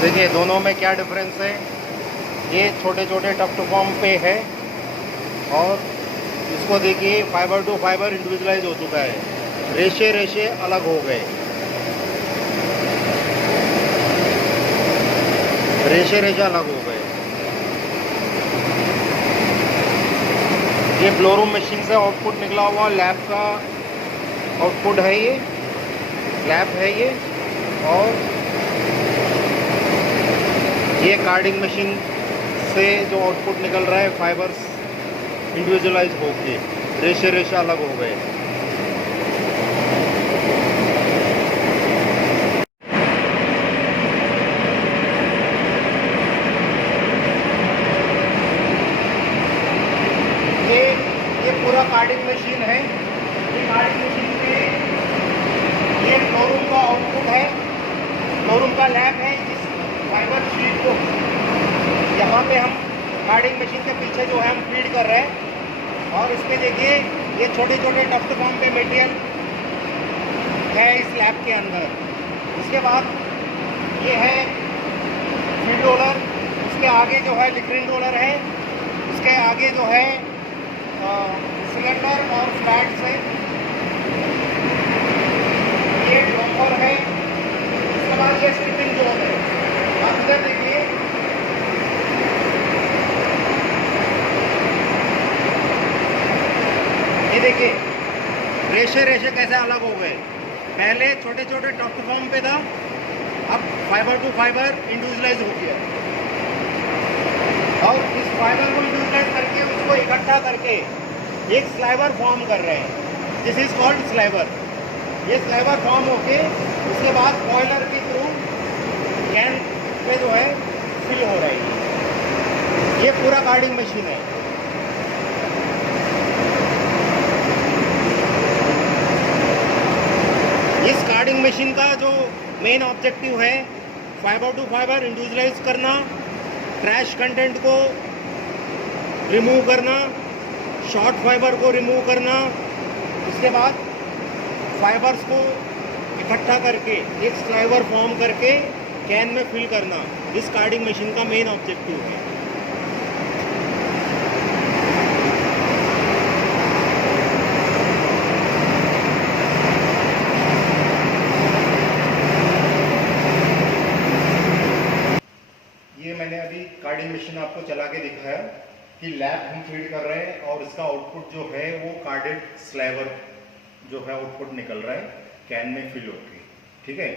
देखिए दोनों में क्या डिफरेंस है। ये छोटे छोटे टफ्ट फॉर्म पे है और इसको देखिए फाइबर टू फाइबर इंडिविजुअलाइज हो चुका है, रेशे रेशे अलग हो गए, रेशे रेशे अलग हो गए। ये ब्लोरूम मशीन से आउटपुट निकला हुआ लैब का आउटपुट है, ये लैब है ये। और ये कार्डिंग मशीन से जो आउटपुट निकल रहा है फाइबर्स इंडिविजुअलाइज होके रेशे रेशे अलग हो गए। ये पूरा कार्डिंग मशीन है। ये कार्डिंग मशीन में ये फ्लोरूम का आउटपुट है, फ्लोरूम का लैब है। जिस फाइबर शीट को यहाँ पे हम कार्डिंग मशीन के पीछे जो है हम फीड कर रहे हैं। और इसमें देखिए ये छोटे छोटे टफ्ट फॉर्म पे मटेरियल है इस लैब के अंदर। इसके बाद ये है फीड रोलर, उसके आगे जो है लिक्विड रोलर है, उसके आगे जो है सिलेंडर और फ्लैट्स है, ये ड्रॉपर है। इसके बाद ये स्टिपिंग जोन है। आप इधर देखिए, ये देखिए रेशे रेशे कैसे अलग हो गए। पहले छोटे छोटे टफ्ट फॉर्म पे था, अब फाइबर टू फाइबर इंडिविजुअलाइज हो गया। और इस फाइबर को इंडिविजुअलाइज करके उसको इकट्ठा करके एक स्लाइवर फॉर्म कर रहे हैं, दिस इज कॉल्ड स्लाइवर। ये स्लाइवर फॉर्म होके उसके बाद बॉयलर के थ्रू कैन पे जो है फिल हो रही है। ये पूरा कार्डिंग मशीन है। इस कार्डिंग मशीन का जो मेन ऑब्जेक्टिव है फाइबर टू फाइबर इंडिविजुअलाइज करना, ट्रैश कंटेंट को रिमूव करना, शॉर्ट फाइबर को रिमूव करना, उसके बाद फाइबर्स को इकट्ठा करके एक स्लाइवर फॉर्म करके कैन में फिल करना, इस कार्डिंग मशीन का मेन ऑब्जेक्टिव है। ये मैंने अभी कार्डिंग मशीन आपको चला के दिखाया कि लैब हम फीड कर रहे हैं और इसका आउटपुट जो है वो कार्डेड स्लाइवर जो है आउटपुट निकल रहा है कैन में फिल होकर। ठीक है,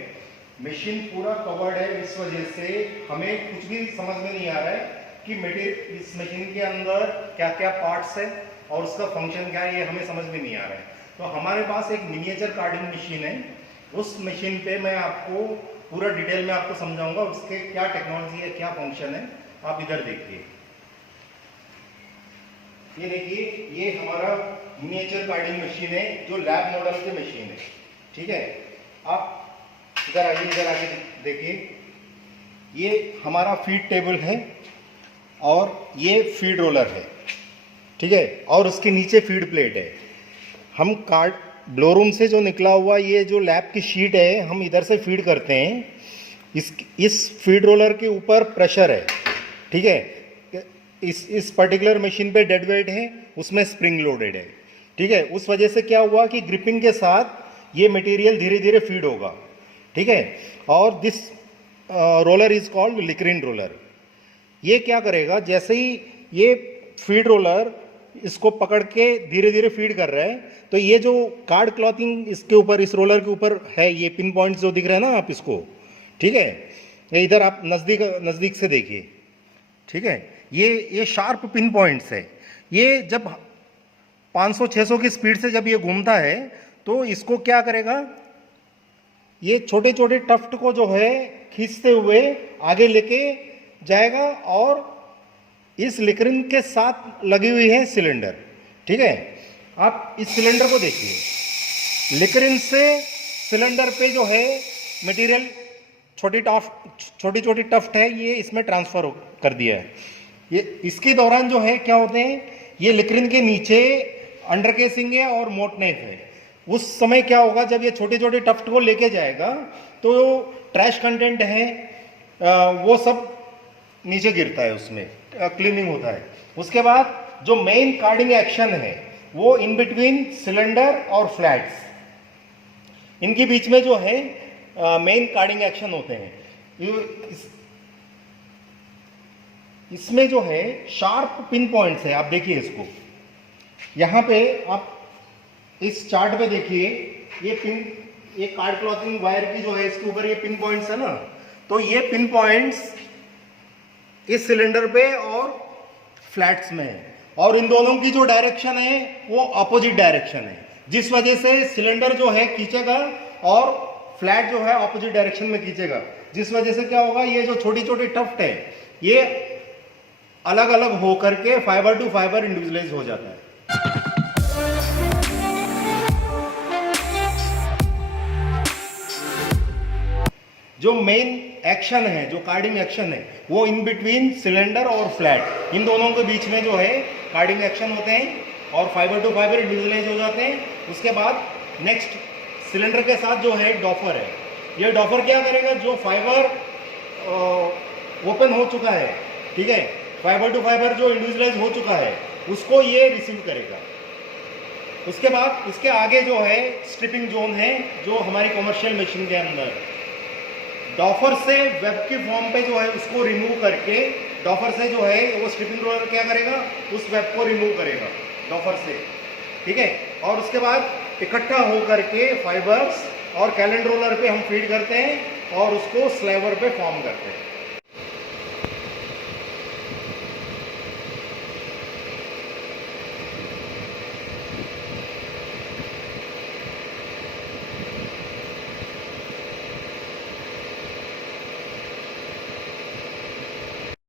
मशीन पूरा कवर्ड है, इस वजह से हमें कुछ भी समझ में नहीं आ रहा है कि मटेरियल इस मशीन के अंदर क्या क्या पार्ट्स है और उसका फंक्शन क्या है, ये हमें समझ में नहीं आ रहा है। तो हमारे पास एक मिनिएचर कार्डिंग मशीन है, उस मशीन पे मैं आपको पूरा डिटेल में आपको समझाऊंगा उसके क्या टेक्नोलॉजी है, क्या फंक्शन है। आप इधर देखिए, ये देखिए ये हमारा मिनिएचर कार्डिंग मशीन है जो लैब मॉडल की मशीन है। ठीक है, आप इधर आइए, इधर आके देखिए, ये हमारा फीड टेबल है और ये फीड रोलर है। ठीक है, और उसके नीचे फीड प्लेट है। हम कार्ड ब्लोरूम से जो निकला हुआ ये जो लैब की शीट है हम इधर से फीड करते हैं। इस फीड रोलर के ऊपर प्रेशर है। ठीक है, इस पर्टिकुलर मशीन पे डेड वेट है, उसमें स्प्रिंग लोडेड है। ठीक है, उस वजह से क्या हुआ कि ग्रिपिंग के साथ ये मटेरियल धीरे धीरे फीड होगा। ठीक है, और this roller is called lickerin roller. ये क्या करेगा, जैसे ही ये फीड रोलर इसको पकड़ के धीरे धीरे फीड कर रहा है, तो ये जो कार्ड क्लॉथिंग इसके ऊपर, इस रोलर के ऊपर है, ये पिन पॉइंट्स जो दिख रहे हैं ना आप इसको, ठीक है, ये इधर आप नज़दीक से देखिए। ठीक है, ये शार्प पिन पॉइंट्स है। ये जब 500-600 की स्पीड से जब ये घूमता है तो इसको क्या करेगा, ये छोटे छोटे टफ्ट को जो है खींचते हुए आगे लेके जाएगा और इस लिक्रिन के साथ लगी हुई है सिलेंडर। ठीक है, आप इस सिलेंडर को देखिए, लिक्रिन से सिलेंडर पे जो है मटेरियल छोटी छोटी टफ्ट है, ये इसमें ट्रांसफर कर दिया है। ये इसके दौरान जो है क्या होते हैं, ये लिक्रिन के नीचे अंडर केसिंग है और मोट नेफ है। उस समय क्या होगा, जब ये छोटे छोटे टफ्ट को लेके जाएगा तो ट्रैश कंटेंट है, वो सब नीचे गिरता है, उसमें क्लीनिंग होता है। उसके बाद जो मेन कार्डिंग एक्शन है वो इन बिटवीन सिलेंडर और फ्लैट्स, इनके बीच में जो है मेन कार्डिंग एक्शन होते हैं। इसमें जो है शार्प पिन पॉइंट्स है, आप देखिए इसको, यहाँ पे आप इस चार्ट पे देखिए, ये पिन, ये कार्ड क्लॉथिंग वायर की जो है इसके ऊपर ये पिन पॉइंट्स है ना, तो ये पिन पॉइंट्स इस सिलेंडर पे और फ्लैट्स में है, और इन दोनों की जो डायरेक्शन है वो अपोजिट डायरेक्शन है, जिस वजह से सिलेंडर जो है खींचेगा और फ्लैट जो है अपोजिट डायरेक्शन में खींचेगा, जिस वजह से क्या होगा, ये जो छोटी छोटी टफ्ट है ये अलग अलग होकर के फाइबर टू फाइबर इंडिविजुअलाइज हो जाता है। जो मेन एक्शन है, जो कार्डिंग एक्शन है, वो इन बिटवीन सिलेंडर और फ्लैट, इन दोनों के बीच में जो है कार्डिंग एक्शन होते हैं और फाइबर टू फाइबर इंडिविजुअलाइज हो जाते हैं। उसके बाद नेक्स्ट सिलेंडर के साथ जो है डॉफर है, ये डॉफर क्या करेगा, जो फाइबर ओपन हो चुका है, ठीक है, फाइबर टू फाइबर जो इंडिविजुअलाइज हो चुका है उसको ये रिसीव करेगा। उसके बाद इसके आगे जो है स्ट्रिपिंग जोन है, जो हमारी कॉमर्शियल मशीन के अंदर डॉफर से वेब की फॉर्म पे जो है उसको रिमूव करके, डॉफर से जो है वो स्ट्रिपिंग रोलर क्या करेगा, उस वेब को रिमूव करेगा डॉफर से, ठीक है, और उसके बाद इकट्ठा हो करके फाइबर्स और कैलेंडर रोलर पे हम फीड करते हैं और उसको स्लाइवर पे फॉर्म करते हैं।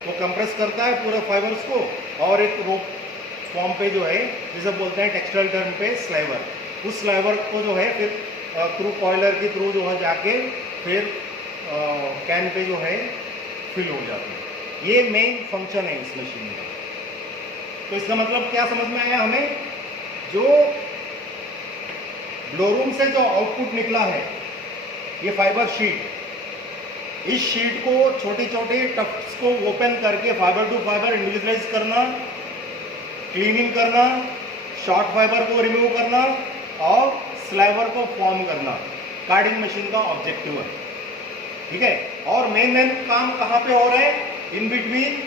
वो कंप्रेस करता है पूरे फाइबर्स को और एक रोप फॉर्म पे जो है, जिसे बोलते हैं टेक्सटाइल टर्म पे स्लाइवर, उस स्लाइवर को जो है फिर थ्रू कॉइलर के थ्रू जो है जाके फिर कैन पे जो है फिल हो जाती है। ये मेन फंक्शन है इस मशीन का। तो इसका मतलब क्या समझ में आया हमें, जो ब्लोरूम से जो आउटपुट निकला है ये फाइबर शीट, इस शीट को छोटी छोटी टफ्ट्स को ओपन करके फाइबर टू फाइबर इंडिविजुअलाइज करना, क्लीनिंग करना, शॉर्ट फाइबर को रिमूव करना और स्लाइवर को फॉर्म करना कार्डिंग मशीन का ऑब्जेक्टिव है, ठीक है। और मेन काम कहाँ पे हो रहा है, in between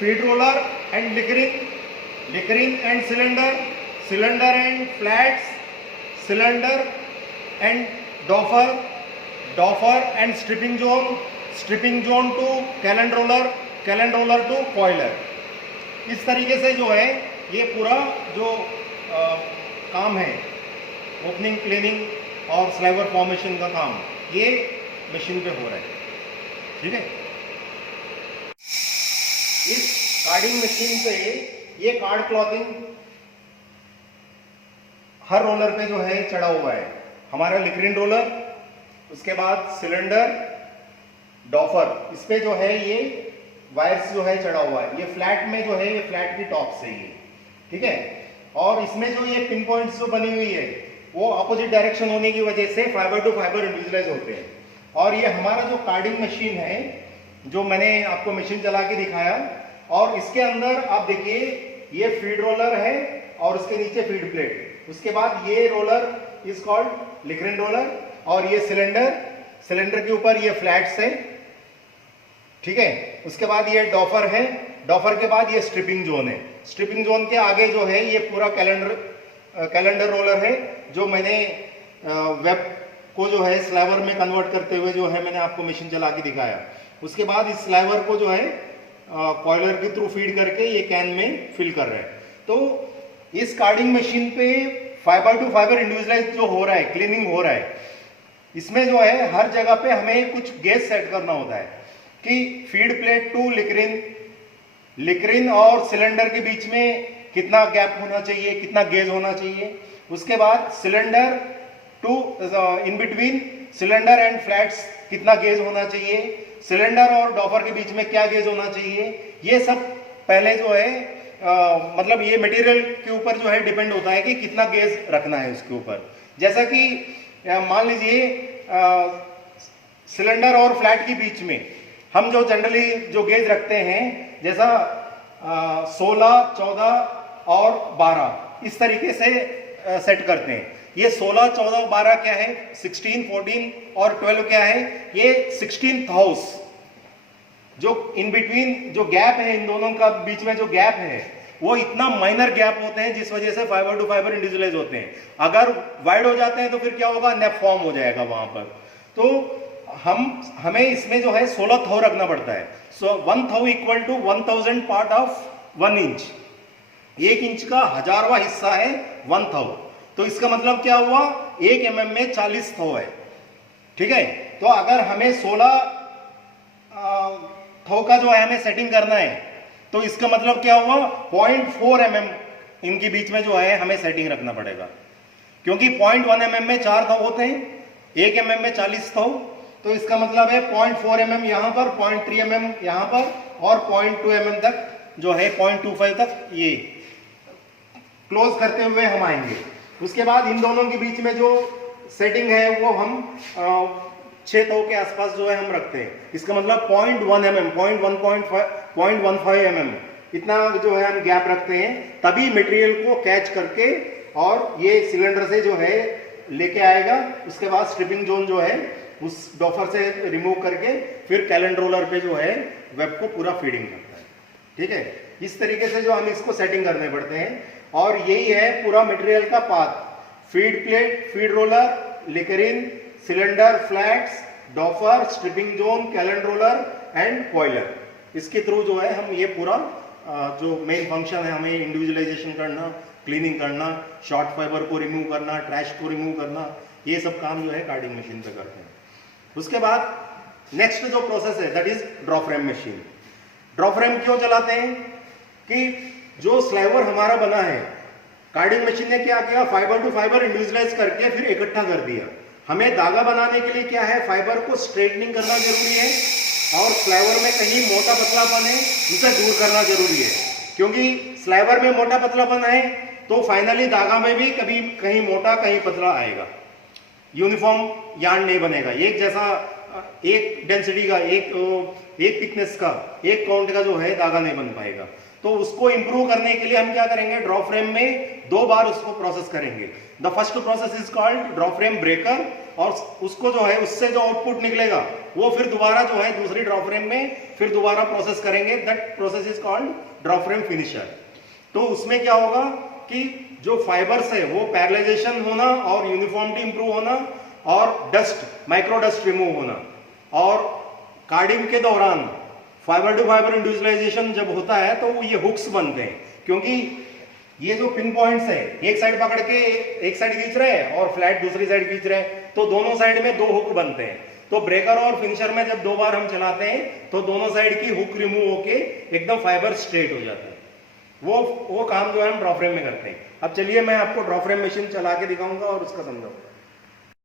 feed roller and lickerin and cylinder and flats, cylinder and doffer and stripping zone to calender roller to coiler. इस तरीके से जो है ये पूरा जो काम है, ओपनिंग, क्लीनिंग और स्लाइवर फॉर्मेशन का काम, ये मशीन पे हो रहा है, ठीक है। इस कार्डिंग मशीन पे ये कार्ड क्लॉथिंग हर रोलर पे जो है चढ़ा हुआ है, हमारा लिक्रिन रोलर, उसके बाद सिलेंडर, डॉफर, इस पे जो है ये वायर्स जो है चढ़ा हुआ है, ये फ्लैट में जो है ये फ्लैट की टॉप से ही, ठीक है। और इसमें जो ये पिन पॉइंट्स जो बनी हुई है वो अपोजिट डायरेक्शन होने की वजह से फाइबर टू फाइबर इंडिविजुअलाइज होते हैं। और ये हमारा जो कार्डिंग मशीन है, जो मैंने आपको मशीन चला के दिखाया, और इसके अंदर आप देखिए ये फीड रोलर है और उसके नीचे फीड प्लेट, उसके बाद ये roller is called lickerin roller, और ये सिलेंडर के ऊपर ये फ्लैट्स है, ठीक है। उसके बाद ये डॉफर है, डॉफर के बाद ये स्ट्रिपिंग जोन है, स्ट्रिपिंग जोन के आगे जो है ये पूरा कैलेंडर रोलर है, जो मैंने वेब को जो है स्लाइवर में कन्वर्ट करते हुए जो है मैंने आपको मशीन चला के दिखाया। उसके बाद इस स्लाइवर को जो है कॉइलर के थ्रू फीड करके ये कैन में फिल कर रहे हैं। तो इस कार्डिंग मशीन पे फाइबर टू फाइबर इंडिविजुअलाइज जो हो रहा है, क्लीनिंग हो रहा है, इसमें जो है हर जगह पे हमें कुछ गेज सेट करना होता है कि फीड प्लेट टू लिक्रिन और सिलेंडर के बीच में कितना गैप होना चाहिए, कितना गेज होना चाहिए। उसके बाद cylinder to in between cylinder and flats कितना गेज होना चाहिए, सिलेंडर और डॉफर के बीच में क्या गेज होना चाहिए, ये सब पहले जो है मतलब ये मटेरियल के ऊपर जो है डिपेंड होता है कि कितना गेज रखना है उसके ऊपर। जैसा कि मान लीजिए सिलेंडर और फ्लैट के बीच में हम जो जनरली जो गेज रखते हैं, जैसा 16, 14 और 12 इस तरीके से सेट करते हैं। ये 16, 14 और 12 क्या है, 16, 14 और 12 क्या है, ये 16th हाउस। जो इन बिटवीन जो गैप है, इन दोनों का बीच में जो गैप है वो इतना माइनर गैप होते हैं जिस वजह से फाइबर टू फाइबर इंडिविजुअलाइज होते हैं। अगर वाइड हो जाते हैं तो फिर क्या होगा, नेप फॉर्म हो जाएगा वहां पर। तो हमें इसमें जो है 16 थौ रखना पड़ता है। So 1 thou equal to 1000 part of 1 inch. 1 inch का 1000वां हिस्सा है 1 थौ। तो इसका मतलब क्या हुआ, 1 mm में 40 थौ है। ठीक है, तो अगर हमें 16 थौ का जो है हमें सेटिंग करना है, तो इसका मतलब क्या हुआ, 0.4 mm इनके बीच में जो है हमें सेटिंग रखना पड़ेगा। क्योंकि 0.1 mm में 4 थौ होते हैं, 1 mm में 40 थौ। तो इसका मतलब है 0.4 mm यहां पर, 0.3 mm यहां पर और 0.2 mm तक जो है 0.25 तक ये क्लोज करते हुए हम आएंगे। उसके बाद इन दोनों के बीच में जो सेटिंग है वो हम 6 थौ के आसपास जो है हम रखते हैं। इसका मतलब 0.1 mm, 0.15 mm इतना जो है हम गैप रखते हैं, तभी मटेरियल को कैच करके और ये सिलेंडर से जो है लेके आएगा। उसके बाद स्ट्रिपिंग जोन जो है उस डॉफर से रिमूव करके फिर कैलेंडर रोलर पे जो है वेब को पूरा फीडिंग करता है। ठीक है, इस तरीके से जो हम इसको सेटिंग करने पड़ते हैं। और यही है पूरा मटेरियल का पाथ, feed plate, feed roller, lickerin, cylinder, flats, doffer, stripping zone, calender roller and coiler. इसके थ्रू जो है हम ये पूरा जो मेन फंक्शन है, हमें इंडिविजुअलाइजेशन करना, क्लीनिंग करना, शॉर्ट फाइबर को रिमूव करना, ट्रैश को रिमूव करना, ये सब काम जो है कार्डिंग मशीन पे करते हैं। उसके बाद नेक्स्ट जो प्रोसेस है that is draw frame machine. Draw frame क्यों चलाते हैं कि जो स्लाइवर हमारा बना है, कार्डिंग मशीन ने क्या किया, फाइबर टू फाइबर इंडिविजुअलाइज करके फिर इकट्ठा कर दिया। हमें धागा बनाने के लिए क्या है, फाइबर को स्ट्रेटनिंग करना जरूरी है और स्लाइवर में कहीं मोटा पतलापन है उसे दूर करना जरूरी है। क्योंकि स्लाइवर में मोटा पतलापन है तो फाइनली धागा में भी कभी कहीं मोटा कहीं पतला आएगा, यूनिफॉर्म यार्न नहीं बनेगा, एक जैसा एक डेंसिटी का, एक थिकनेस का, एक काउंट का जो है धागा नहीं बन पाएगा। तो उसको इंप्रूव करने के लिए हम क्या करेंगे, ड्रॉ फ्रेम में 2 बार उसको प्रोसेस करेंगे। The first process is called draw frame breaker, और उसको जो है उससे जो आउटपुट निकलेगा वो फिर दोबारा जो है दूसरी ड्रॉ फ्रेम में फिर दोबारा प्रोसेस करेंगे। That process is called draw frame finisher. तो उसमें क्या होगा कि जो फाइबर्स है वो पैरेललाइजेशन होना और यूनिफॉर्मिटी इंप्रूव होना और डस्ट, माइक्रो डस्ट रिमूव होना। और कार्डिंग के दौरान फाइबर टू फाइबर इंडिविजुअलाइजेशन जब होता है तो ये हुक्स बनते हैं, क्योंकि ये जो पिन पॉइंट्स है एक साइड पकड़ के एक साइड खींच रहे हैं और फ्लैट दूसरी साइड खींच रहे हैं, तो दोनों साइड में 2 हुक बनते हैं। तो ब्रेकर और फिनिशर में जब 2 बार हम चलाते हैं तो दोनों साइड की हुक रिमूव होके एकदम फाइबर स्ट्रेट हो जाता है। वो काम जो है हम ड्रॉ फ्रेम में करते हैं। अब चलिए मैं आपको ड्रॉ फ्रेम मशीन चला के दिखाऊंगा और उसका समझाऊंगा।